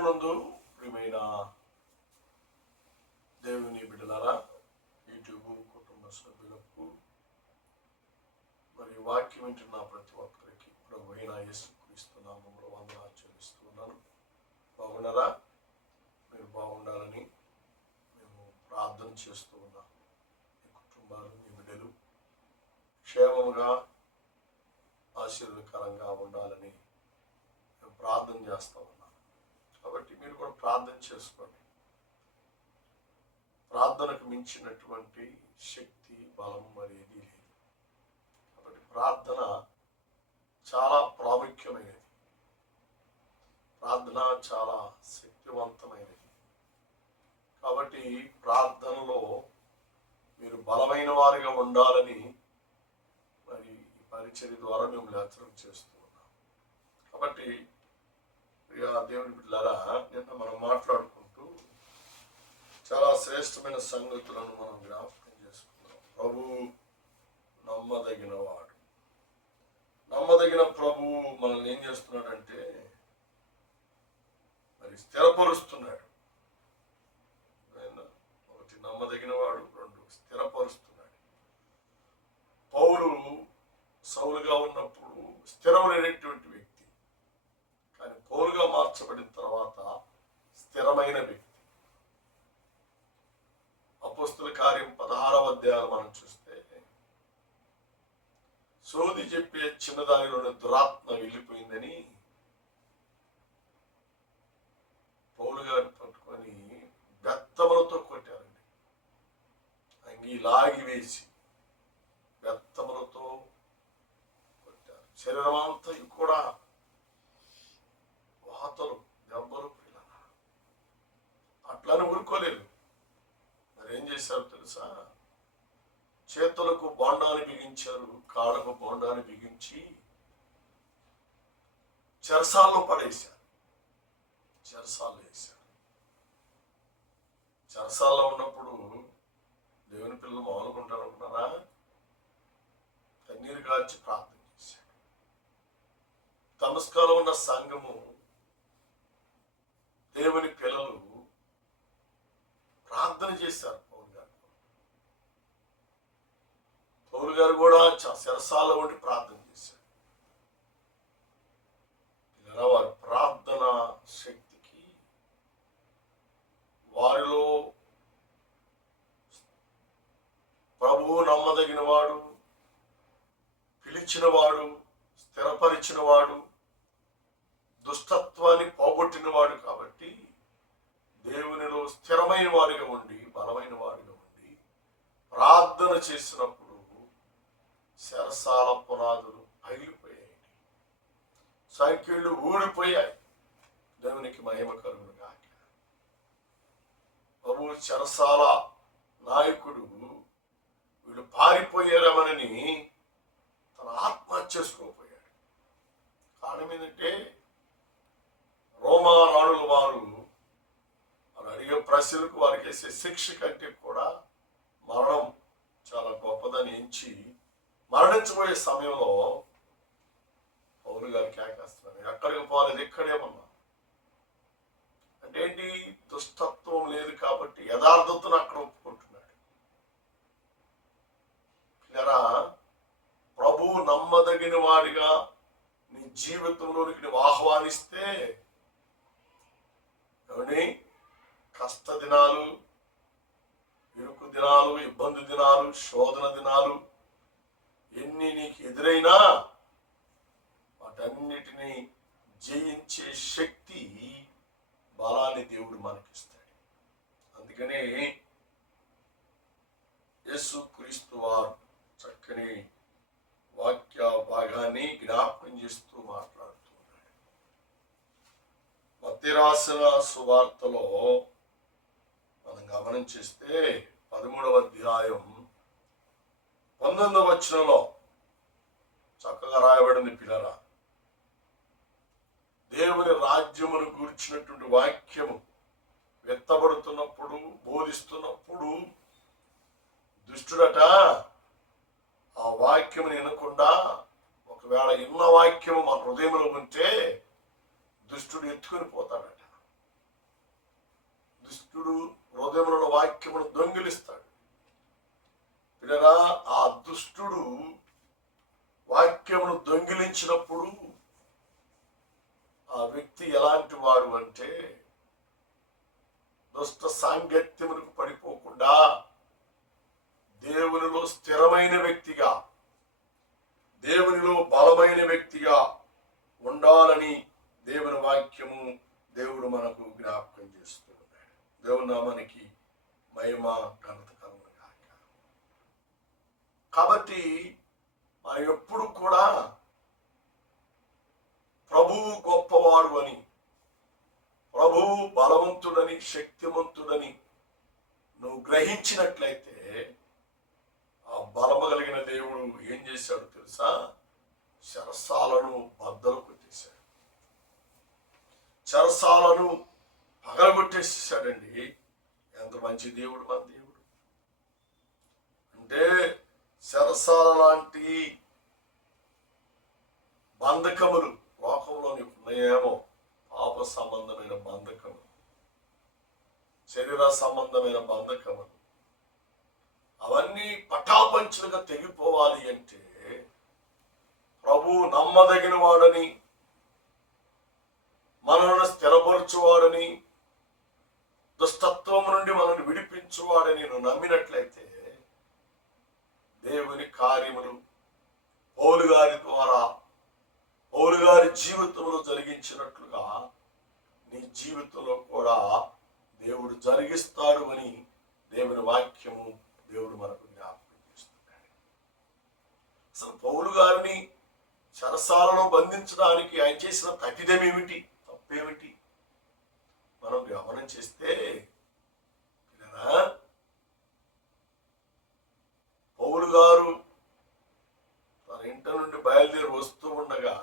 ప్రభునందు ప్రియమైన దేవుని బిడ్డలారా, యూట్యూబ్ కుటుంబ సభ్యులకు మరియు వాక్యం వింటున్న ప్రతి ఒక్కరికి ప్రభు అయిన యేసుక్రీస్తు నామములో వందనాలు చెల్లిస్తూ ఉన్నాను. బాగున్నారా? మీరు బాగుండాలని మేము ప్రార్థన చేస్తూ ఉన్నాం. మీ కుటుంబాలు, మీ బిడ్డలు క్షేమంగా ఆశీర్వదకరంగా ఉండాలని మేము ప్రార్థన చేస్తూ ఉన్నాం. కాబట్టి మీరు కూడా ప్రార్థన చేసుకోండి. ప్రార్థనకు మించినటువంటి శక్తి, బలం మరి ఏదీ లేదు. కాబట్టి ప్రార్థన చాలా ప్రాముఖ్యమైనది. ప్రార్థన చాలా శక్తివంతమైనది. కాబట్టి ప్రార్థనలో మీరు బలమైన వారిగా ఉండాలని మరి ఈ పరిచర్య ద్వారా మేము హెచ్చరిక చేస్తూ ఉన్నాం. కాబట్టి దేవుని బిడ్డలారా, నిన్న మనం మాట్లాడుకుంటూ చాలా శ్రేష్టమైన సంగతులను మనం జ్ఞాపకం చేసుకున్నాం. ప్రభు నమ్మదగిన వాడు. నమ్మదగిన ప్రభువు మనల్ని ఏం చేస్తున్నాడంటే మరి స్థిరపరుస్తున్నాడు. ఒకటి నమ్మదగిన వాడు, రెండు స్థిరపరుస్తున్నాడు. పౌలు సౌలుగా ఉన్నప్పుడు స్థిరమైనటువంటి వ్యక్తి, కానీ పౌలుగా మార్చబడిన తర్వాత స్థిరమైన వ్యక్తి. అపోస్తుల కార్యం 16వ అధ్యాయం మనం చూస్తే, సోది చెప్పే చిన్నదానిలోని దురాత్మ వెళ్ళిపోయిందని పౌలు గారిని పట్టుకొని బెత్తములతో కొట్టారండి. అంగీ లాగి వేసి బెత్తములతో కొట్టారు. శరీరం అంతా కూడా వాతలు, దెబ్బలు, పిల్లలు. అట్లని ఊరుకోలేదు. మరి ఏం చేశారు తెలుసా? చేతులకు బోండాన్ని బిగించారు, కాళ్ళకు బోండాన్ని బిగించి చెరసాల్లో పడేశారు. చెరసాల్లో వేశారు. చెరసాల్లో ఉన్నప్పుడు దేవుని పిల్లలు మానుకుంటారు అనుకున్నారా? కన్నీరు కాచి ప్రార్థన చేశారు. దమస్కాలో ఉన్న సంఘము, దేవుని పిల్లలు ప్రార్థన చేశారు. పౌలు గారు కూడా శరసాల ఉండి ప్రార్థన చేశారు. ఇలా వారి ప్రార్థన శక్తికి, వారిలో ప్రభువు నమ్మదగిన వాడు, పిలిచినవాడు, స్థిరపరిచినవాడు, దుష్టత్వాన్ని పోగొట్టినవాడు. కాబట్టి దేవునిలో స్థిరమైన వారిగా ఉండి, బలమైన వారిగా ఉండి ప్రార్థన చేసినప్పుడు శరసాల పునాదులు పగిలిపోయాయి, సంఖ్యలు ఊడిపోయాయి. దేవునికి మహిమ కలుగును గాక. బాబు చెరసాల నాయకుడు వీళ్ళు పారిపోయారమని తన ఆత్మహత్య చేసుకోపోయాడు. కారణం ఏంటంటే రోమా రాణుల వారు అడిగే ప్రశ్నలకు వారికి వేసే శిక్ష కంటే కూడా మరణం చాలా గొప్పదని ఎంచి మరణించబోయే సమయంలో పౌలు గారు కేకేస్తున్నాడు, ఎక్కడికి పోలేదు, ఇక్కడే ఉన్నా. అంటే ఏంటి? దుష్టత్వం లేదు కాబట్టి యథార్థతను అక్కడ ఒప్పుకుంటున్నాడు. ఇలా ప్రభువు నమ్మదగిన వాడిగా నీ జీవితంలోనికి నువ్వు ఆహ్వానిస్తే, ఏమండి, కష్ట దినాలు, ఇరుకు దినాలు, ఇబ్బంది దినాలు, శోధన దినాలు ఎన్ని నీకు ఎదురైనా వాటన్నిటినీ జయించే శక్తి, బలాన్ని దేవుడు మనకిస్తాడు. అందుకనే యేసుక్రీస్తు వారు చక్కని వాక్య భాగాన్ని జ్ఞాపకం చేస్తూ మాట్లాడుతున్నాడు. మత్తయి రాసిన సువార్తలో మనం గమనం చేస్తే 13వ అధ్యాయం 19వ వచనంలో చక్కగా రాయబడింది. పిల్లరా, దేవుని రాజ్యమును గూర్చినటువంటి వాక్యము వెత్తబడుతున్నప్పుడు, బోధిస్తున్నప్పుడు దుష్టుడట ఆ వాక్యముని వినకుండా, ఒకవేళ ఇన్న వాక్యము మన హృదయంలో ఉంటే దుష్టుడు ఎత్తుకొని పోతాడట. దుష్టుడు హృదయములను వాక్యమును దొంగిలిస్తాడు. పిల్లరా, ఆ దుష్టుడు వాక్యమును దొంగిలించినప్పుడు ఆ వ్యక్తి ఎలాంటి వాడు అంటే, దుష్ట సాంగత్యములకు పడిపోకుండా దేవునిలో స్థిరమైన వ్యక్తిగా, దేవునిలో బలమైన వ్యక్తిగా ఉండాలని దేవుని వాక్యము దేవుడు మనకు జ్ఞాపకం చేస్తూ ఉన్నాడు. దేవుని నామానికి మహిమ ఘనత కలుగును గాక. కాబట్టి మనం ఎప్పుడు కూడా ప్రభువు గొప్పవాడు అని, ప్రభువు బలవంతుడని, శక్తివంతుడని నువ్వు గ్రహించినట్లయితే ఆ బలము కలిగిన దేవుడు ఏం చేశాడు తెలుసా? చెరసాలను బద్దలు కొట్టేశాడు, చెరసాలను పగలగొట్టేసేసాడండి. ఎంత మంచి దేవుడు మన దేవుడు అంటే! చెరసాల లాంటి బంధకములు లోకంలోని ఉన్నాయేమో, పాప సంబంధమైన బంధకములు, శరీర సంబంధమైన బంధకములు, అవన్నీ పటాపంచులుగా తెగిపోవాలి అంటే ప్రభు నమ్మదగిన వాడని, మనల్ని స్థిరపరచువాడని, దుష్టత్వం నుండి మనల్ని విడిపించువాడని నువ్వు నమ్మినట్లయితే దేవుని కార్యములు పౌలు గారి ద్వారా, పౌలు గారి జీవితంలో జరిగించినట్లుగా నీ జీవితంలో కూడా దేవుడు జరిగిస్తాడు అని దేవుని వాక్యము దేవుడు మనకు జ్ఞాపకం చేస్తున్నాడు. అసలు పౌలు గారిని చెరసాలలో బంధించడానికి ఆయన చేసిన తప్పిదమేమిటి, తప్పేమిటి మనం గమనం చేస్తే, పౌలు గారు తన ఇంటి నుండి బయలుదేరి వస్తూ ఉండగా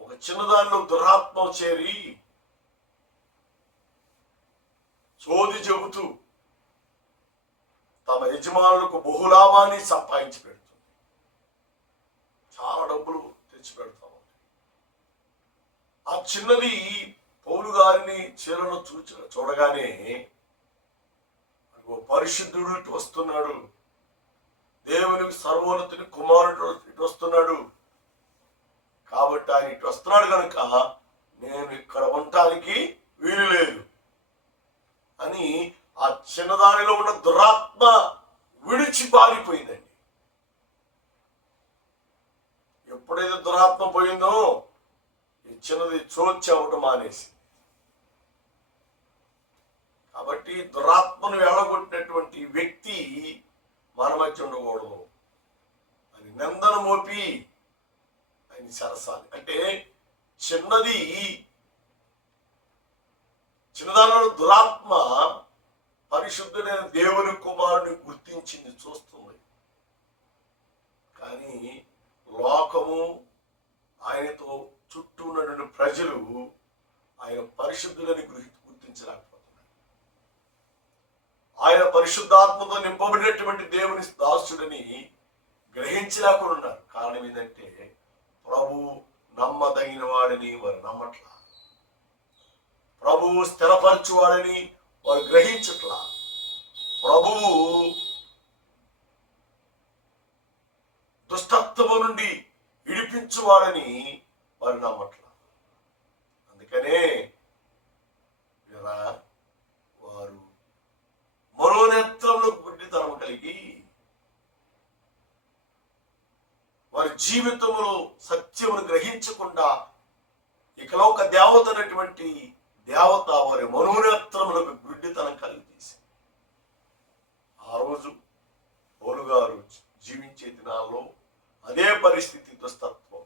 ఒక చిన్నదానిలో దురాత్మ చేరి చోది చెబుతూ తమ యజమానులకు బహులాభాన్ని సంపాదించి పెడుతుంది. చాలా డబ్బులు తెచ్చి పెడతాం. ఆ చిన్నది పౌలు గారిని చీరలో చూడగానే పరిశుద్ధుడు ఇటు వస్తున్నాడు, దేవునికి సర్వోన్నతుని కుమారుడు ఇటు వస్తున్నాడు, కాబట్టి ఆయన ఇటు వస్తున్నాడు కనుక నేను ఇక్కడ ఉండటానికి వీలు లేదు అని ఆ చిన్నదానిలో ఉన్న దురాత్మ విడిచి పారిపోయిందండి. ఎప్పుడైతే దురాత్మ పోయిందో ఈ చిన్నది చోచి అవ్వడం మానేసి, కాబట్టి దురాత్మను వెళ్ళగొట్టినటువంటి వ్యక్తి మన మధ్య ఉండకూడదు అని నిందన మోపి ఆయన సరసాలి. అంటే చిన్నదానిలో దురాత్మ పరిశుద్ధుడైన దేవుని కుమారుని గుర్తించింది, చూస్తుంది. కానీ లోకము, ఆయనతో చుట్టూ ఉన్నటువంటి ప్రజలు ఆయన పరిశుద్ధులని గుర్తించలేకపోతున్నారు. ఆయన పరిశుద్ధాత్మతో నింపబడినటువంటి దేవుని దాసుడని గ్రహించలేకుండా ఉన్నారు. కారణం ఏంటంటే ప్రభు నమ్మదగిన వాడని వారు నమ్మట్లా, ప్రభువు స్థిరపరచువాడని వారు గ్రహించట్లా, ప్రభువు దుష్టత్వము నుండి విడిపించువాడని వారు నమ్మట్లా. అందుకనే వారు మనోనేత్రంలో గుడ్డితనం కలిగి వారి జీవితంలో సత్యమును గ్రహించకుండా ఇకలోక దేవత అనేటువంటి దేవత వారి మనోనేత్రములకు గుడ్డితనం కలిగి చేసింది. ఆ రోజు పౌలు గారు జీవించే దినాల్లో అదే పరిస్థితి, దుస్తత్వం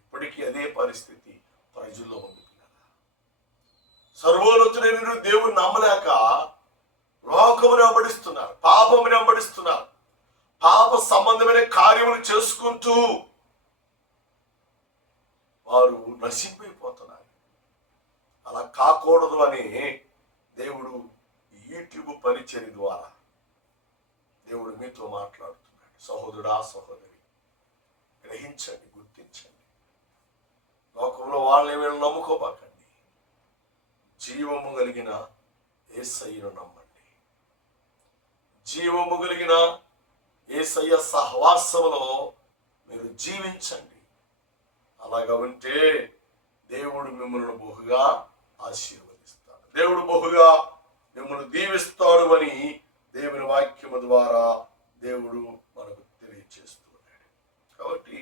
ఇప్పటికీ అదే పరిస్థితి ప్రజల్లో ఉంది. సర్వోన్నతుడైన దేవుని నమ్మలేక లోకముని వెంబడిస్తున్నారు, పాపముని వెంబడిస్తున్నారు, పాప సంబంధమైన కార్యములు చేసుకుంటూ వారు నశింపైపోతున్నారు. అలా కాకూడదు అని దేవుడు యూట్యూబ్ పరిచర్య ద్వారా దేవుడు మీతో మాట్లాడుతున్నాడు. సహోదరుడా, సహోదరి, గ్రహించండి, గుర్తించండి. లోకంలో వాళ్ళని వీళ్ళు నమ్ముకోబాకండి. జీవము కలిగిన యేసయ్యను నమ్మండి. జీవము కలిగిన యేసయ్య సహవాసములో మీరు జీవించండి. అలాగా ఉంటే దేవుడు మిమ్మల్ని బహుగా ఆశీర్వదిస్తాడు, దేవుడు బహుగా మిమ్మల్ని దీవిస్తాడు అని దేవుని వాక్యము ద్వారా దేవుడు మనకు తెలియజేస్తున్నాడు. కాబట్టి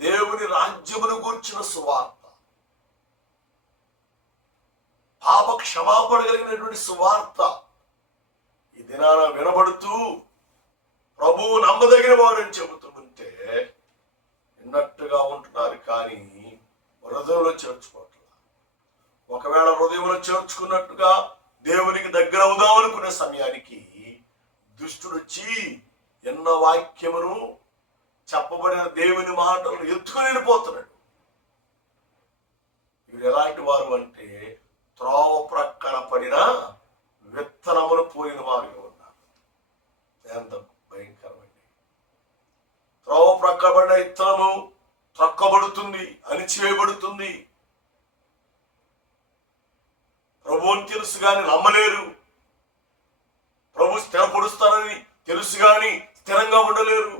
దేవుని రాజ్యమును గూర్చిన సువార్త, పాప క్షమాపణ కలిగినటువంటి సువార్త ఈ దినాన వినబడుతూ ప్రభువు నమ్మదగిన వాడని చెబుతుంటే విన్నట్టుగా ఉంటున్నారు, కానీ హృదయంలో చేర్చుకోవట్లేదు. ఒకవేళ హృదయంలో చేర్చుకున్నట్టుగా దేవునికి దగ్గర అవుదాం అనుకునే సమయానికి దుష్టుడు వచ్చి ఎన్న వాక్యమును చెప్పబడిన దేవుని మాటలు ఎత్తుకుని వెళ్ళిపోతున్నాడు. వీరు ఎలాంటి వారు అంటే త్రోవ ప్రక్కన పడిన విత్తనమును పోయిన వారుగా ఉన్నారు. ఎంత భయంకరమండి! త్రోవ ప్రక్కన పడిన విత్తనము త్రక్కబడుతుంది, అణిచివేయబడుతుంది. ప్రభువుని తెలుసు గాని నమ్మలేరు. ప్రభు స్థిరపరుస్తానని తెలుసు గాని స్థిరంగా ఉండలేరు.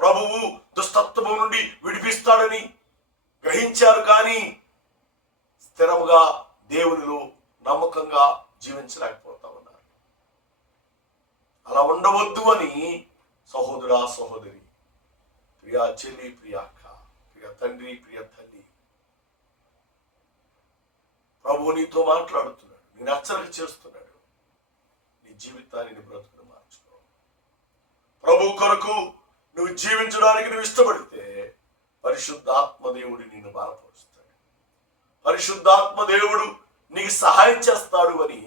ప్రభువు దుష్టత్వము నుండి విడిపిస్తాడని గ్రహించారు, కానీ స్థిరముగా దేవునిలో నమ్మకంగా జీవించలేకపోతా ఉన్నారు. అలా ఉండవద్దు అని సహోదరా, సహోదరి, ప్రియా చెల్లి, ప్రియ అక్క, ప్రియ తండ్రి, ప్రియ తల్లి, ప్రభు నీతో మాట్లాడుతున్నాడు, నేను హెచ్చరిక చేస్తున్నాడు. నీ జీవితాన్ని, నీ బ్రతుకును మార్చుకో. ప్రభు కొరకు నువ్వు జీవించడానికి నువ్వు ఇష్టపడితే పరిశుద్ధాత్మ దేవుడు నిన్ను బలపరుస్తాడు, పరిశుద్ధాత్మ దేవుడు నీకు సహాయం చేస్తాడు అని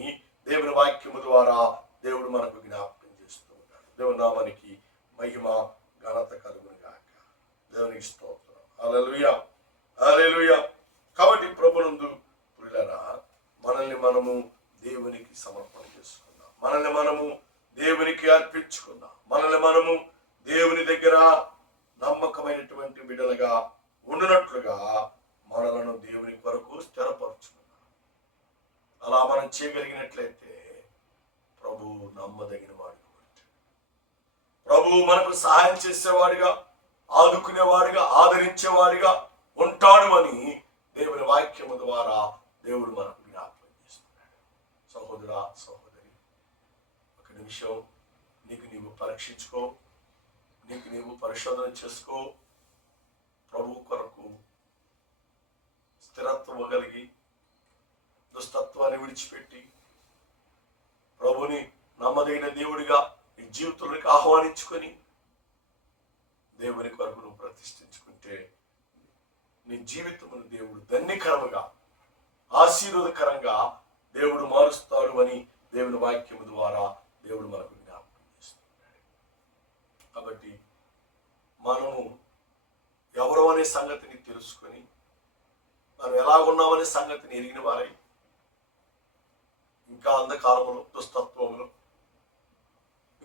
దేవుని వాక్యము ద్వారా దేవుడు మనకు జ్ఞాపకం చేస్తూ ఉంటాడు. దేవుని నామానికి మహిమ ఘనత కలుగును గాక. దేవునికి స్తోత్రం. హల్లెలూయా, హల్లెలూయా. కాబట్టి ప్రభునందు ప్రియులారా, మనల్ని మనము దేవునికి సమర్పణ చేసుకుందాం, మనల్ని మనము దేవునికి అర్పించుకుందాం, మనల్ని మనము దేవుని దగ్గర నమ్మకమైనటువంటి బిడ్డలుగా ఉండునట్లుగా మనలను దేవుని కొరకు స్థిరపరచుకుందాం. అలా మనం చేయగలిగినట్లయితే ప్రభు నమ్మదగిన వాడిగా ఉంటాడు. ప్రభు మనకు సహాయం చేసేవాడిగా, ఆదుకునేవాడిగా, ఆదరించేవాడిగా ఉంటాడు అని దేవుని వాక్యము ద్వారా దేవుడు మనకు జ్ఞాపకం చేస్తున్నాడు. సహోదరా, సహోదరి, ఒక నిమిషం నీకు నీవు పరీక్షించుకో, నీకు నీవు పరిశోధన చేసుకో. ప్రభు కొరకు స్థిరత్వం కలిగి దుష్టత్వాన్ని విడిచిపెట్టి ప్రభుని నమ్మదగిన దేవుడిగా నీ జీవితంలోకి ఆహ్వానించుకొని దేవుని కొరకు నువ్వు ప్రతిష్ఠించుకుంటే నీ జీవితమును దేవుడు ధన్యకరముగా, ఆశీర్వాదకరంగా దేవుడు మారుస్తాడు అని దేవుని వాక్యము ద్వారా దేవుడు మనకు జ్ఞాపకం చేస్తున్నాడు. కాబట్టి మనము ఎవరు అనే సంగతిని తెలుసుకొని మనం ఎలాగున్నామనే సంగతిని ఎరిగిన వారై ఇంకా అంధకాలంలో, దుస్తత్వంలో,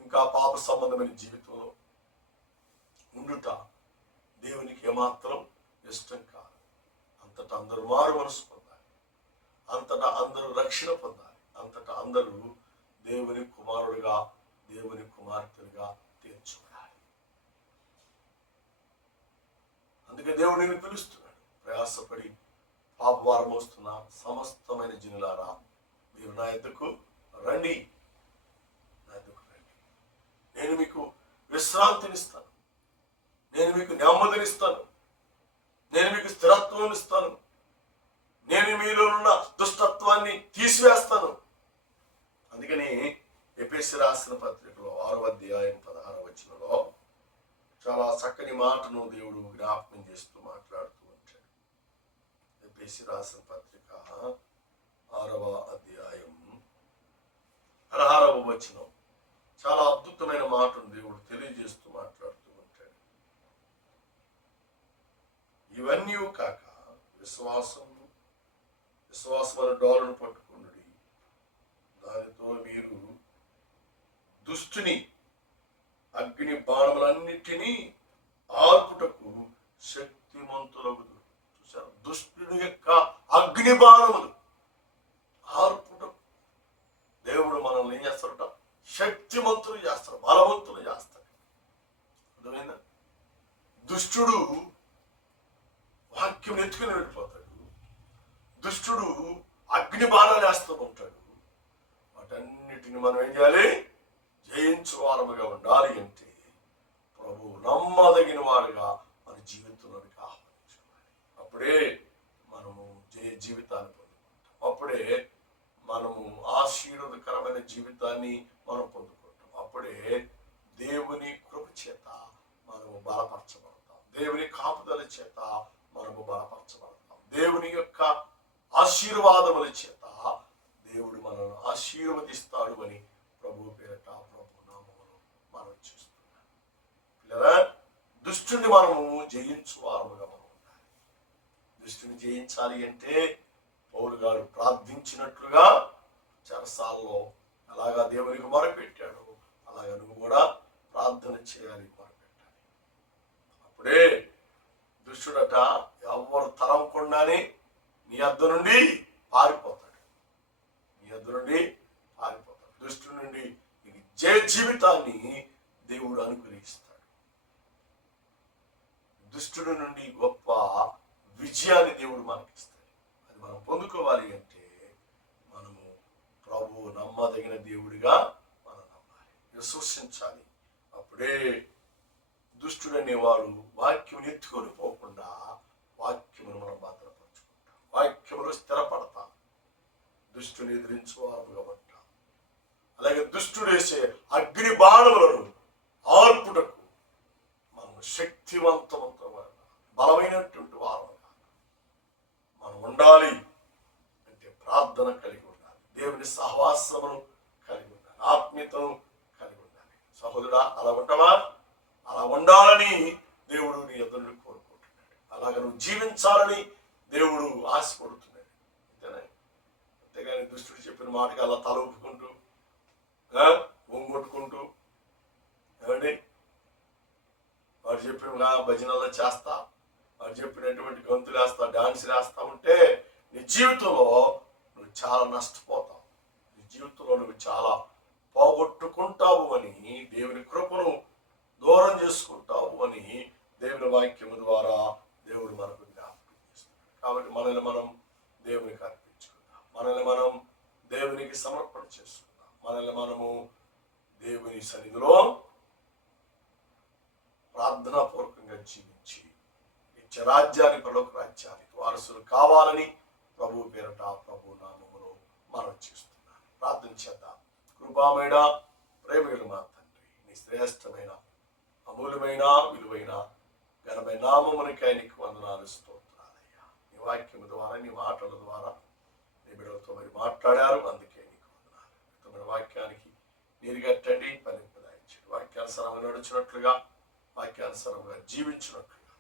ఇంకా పాప సంబంధమైన జీవితంలో ఉండుట దేవునికి ఏమాత్రం ఇష్టం కాదు. అంతటా అందరూ మారు మనసు పొందాలి, అంతటా అందరూ రక్షణ పొందాలి, అంతటా అందరూ దేవుని కుమారుడుగా, దేవుని కుమార్తెలుగా తీర్చబడాలి. అందుకే దేవుడు నిన్ను పిలుస్తున్నాడు. ప్రయాసపడి పాపభారం వస్తున్న సమస్తమైన జనులారా, మీరు నా యొద్దకు రండి, నా యొద్దకు రండి. నేను మీకు విశ్రాంతినిస్తాను, నేను మీకు నెమ్మదినిస్తాను, నేను మీకు స్థిరత్వం ఇస్తాను, నేను మీలో ఉన్న దుష్టత్వాన్ని తీసివేస్తాను. అందుకని ఎఫెసీ రాసిన పత్రికలో 6వ అధ్యాయం 16వ వచనంలో చాలా చక్కని మాటను దేవుడు జ్ఞాపకం చేస్తూ మాట్లాడుతూ ఉంటాడు. ఎఫెసీ రాసిన పత్రిక 6వ అధ్యాయం 16వ వచనం చాలా అద్భుతమైన మాటను దేవుడు తెలియజేస్తూ మాట్లాడుతూ ఉంటాడు. ఇవన్నీ కాక విశ్వాసమైన డోలను పట్టుకున్నది, దానితో మీరు దుష్టుని అగ్ని బాణములన్నిటినీ ఆర్పుటకు శక్తిమంతులగుదురు. చూసారు, దుష్టుని యొక్క అగ్ని బాణములు దుష్టుడు అగ్ని బాణాలు వేస్తూ ఉంటాడు. వాటన్నిటిని మనం ఏం చేయాలి? జయించు వారముగా ఉండాలి అంటే ప్రభు నమ్మదగిన వాడుగా మన జీవితంలోనికి ఆహ్వానించాలి. అప్పుడే మనము జీవితాన్ని పొందుకుంటాం. అప్పుడే మనము ఆశీర్వాదకరమైన జీవితాన్ని మనం పొందుకుంటాం. అప్పుడే దేవుని కృప చేత మనము బలపరచబడతాం. దేవుని కాపుదల చేత మనము బలపరచబడతాం. దేవుని యొక్క ఆశీర్వాదముల చేత దేవుడు మనల్ని ఆశీర్వదిస్తాడు అని ప్రభు పేరట ప్రభు నామములో మనం చేస్తున్నాం. పిల్లరా, దుష్టుని మనము జయించువారముగా మనం ఉండాలి. దుష్టుని జయించాలి అంటే పౌలు గారు ప్రార్థించినట్లుగా చెరసాల్లో అలాగా దేవునికి మొరపెట్టాడు, అలాగా నువ్వు కూడా ప్రార్థన చేయాలి, మొరపెట్టాలి. అప్పుడే దుష్టుడట ఎవరు తరంకుండానే నీ వద్ద నుండి పారిపోతాడు. నీ వద్ద నుండి పారిపోతాడు. దుష్టుడి నుండి నీకు జయ జీవితాన్ని దేవుడు అనుగ్రహిస్తాడు. దుష్టుడి నుండి గొప్ప విజయాన్ని దేవుడు మనకిస్తాడు. అది మనం పొందుకోవాలి అంటే మనము ప్రభు నమ్మదగిన దేవుడిగా మనం నమ్మాలి, విశ్వసించాలి. అప్పుడే దుష్టుడు అనేవాడు వాక్యం ఎత్తుకొని పోకుండా వాక్యమును మనం భద్రపరచుకుంటాం, వాక్యములు స్థిరపడతాం, దుష్టుని ఎదిరించువారుగా ఉంటాం. అలాగే దుష్టుడు వేసే అగ్ని బాణములను ఆర్పుటకు మనం శక్తివంతమైన బలమైనటువంటి వారుగా మనం ఉండాలి. అంటే ప్రార్థన కలిగి ఉండాలి, దేవుని సహవాసమును కలిగి ఉండాలి, ఆత్మీయతను కలిగి ఉండాలి. సహోదరుడా, అలా ఉంటావా? అలా ఉండాలని దేవుడు నీ ఎదురు కోరుకుంటున్నాడు. అలాగ నువ్వు జీవించాలని దేవుడు ఆశపడుతున్నాడు. అంతేనా? అంతేగాని దుష్టుడు చెప్పిన మాటకి అలా తల ఊపుకుంటూ ఒంగొట్టుకుంటూ ఏమండి వాడు చెప్పిన భజనల్లో చేస్తా, వాడు చెప్పినటువంటి గొంతులు వేస్తా, డాన్స్ వేస్తా ఉంటే నీ జీవితంలో నువ్వు చాలా నష్టపోతావు. నీ జీవితంలో నువ్వు చాలా పోగొట్టుకుంటావు అని, దేవుని కృపను దూరం చేసుకుంటావు అని దేవుని వాక్యము ద్వారా దేవుడు మనకు జ్ఞాపకం చేస్తున్నాడు. కాబట్టి మనల్ని మనం దేవునికి అర్పించుకుందాం, మనల్ని మనం దేవునికి సమర్పణ చేసుకుందాం, మనల్ని మనము దేవుని సన్నిధిలో ప్రార్థనాపూర్వకంగా జీవించి నిత్య రాజ్యాన్ని, పరలోక రాజ్యానికి వారసులు కావాలని ప్రభు పేరట ప్రభు నామములో మనం చేస్తున్నాను. ప్రార్థన చేద్దాం. కృపామేడ ప్రేమయులు మా తండ్రి, నీ శ్రేష్టమైన అమూల్యమైన విలువైన ఘనమైన నామమునికై నీకు వందనాలు, స్తోత్రాలయ్యా. నీ వాక్యము ద్వారా, నీ మాటల ద్వారా నీ బిడ్డలతో మరి మాట్లాడారు, అందుకే నీకు వందనాలు. తమ వాక్యానికి నీరు కట్టండి, ఫలింపదాయించండి. వాక్యానుసారంగా నడుచున్నట్లుగా, వాక్యానుసారంగా జీవించినట్లుగా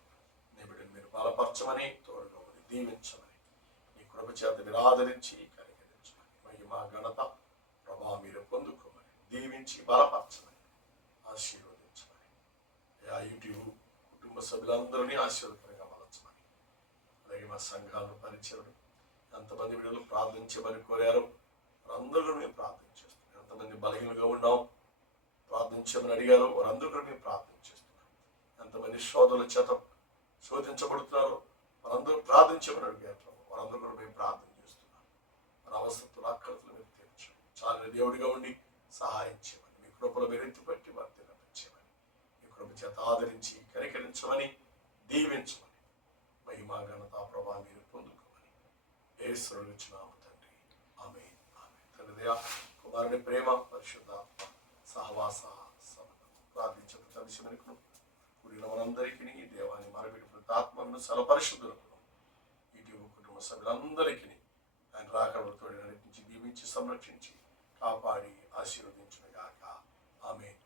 నీ బిడ్డను మీరు బలపరచమని, తోడుగా ఉండి దీవించమని, నీ కృప చేత మీరు ఆదరించి కనికరించమని, మహిమ ఘనత ప్రభావం మీరు పొందుకోమని, దీవించి బలపరచమని, ఆశీర్వదించమని, యూట్యూబ్ కుటుంబ సభ్యులందరినీ ఆశీర్వదకరంగా మలచమని, అలాగే మా సంఘాలను పరిచయం ఎంతమంది వీళ్ళు ప్రార్థించమని కోరారు వారందరూ మేము ప్రార్థన చేస్తున్నాం. ఎంతమంది బలహీనంగా ఉన్నాం ప్రార్థించమని అడిగారు వారందరూ కూడా మేము ప్రార్థన చేస్తున్నాం. ఎంతమంది శోధనల చేత శోధించబడుతున్నారు వారందరూ ప్రార్థించమని అడిగారు, వారందరూ కూడా మేము ప్రార్థన చేస్తున్నాం. మన అవసరతులు అక్కర్తులు మీరు తీర్చండి, చాలా దేవుడిగా ఉండి సహాయం చేయమని, మీ కృపలో మీరు ఎత్తుపట్టి వారు తినపించమని, మీ కృప చేత ఆదరించి కనికరించమని, దీవించమని, మహిమా ఘనత ప్రభా మీరు పొందుకోమని యేసుని నామమున తండ్రి, ఆమేన్. తండ్రి కుమారుని ప్రేమ, పరిశుద్ధాత్మ సహవాస ప్రార్థించడం కలిసిమనుకును కూడిన మనందరికీ దేవాన్ని మరబిడి ఆత్మను సర్వ పరిశుద్ధులకు ఇటు కుటుంబ సభ్యులందరికీ ఆయన రాకడతో నడిపించి దీవించి సంరక్షించి కాపాడి ఆశీర్వదించును గాక. ఆమేన్.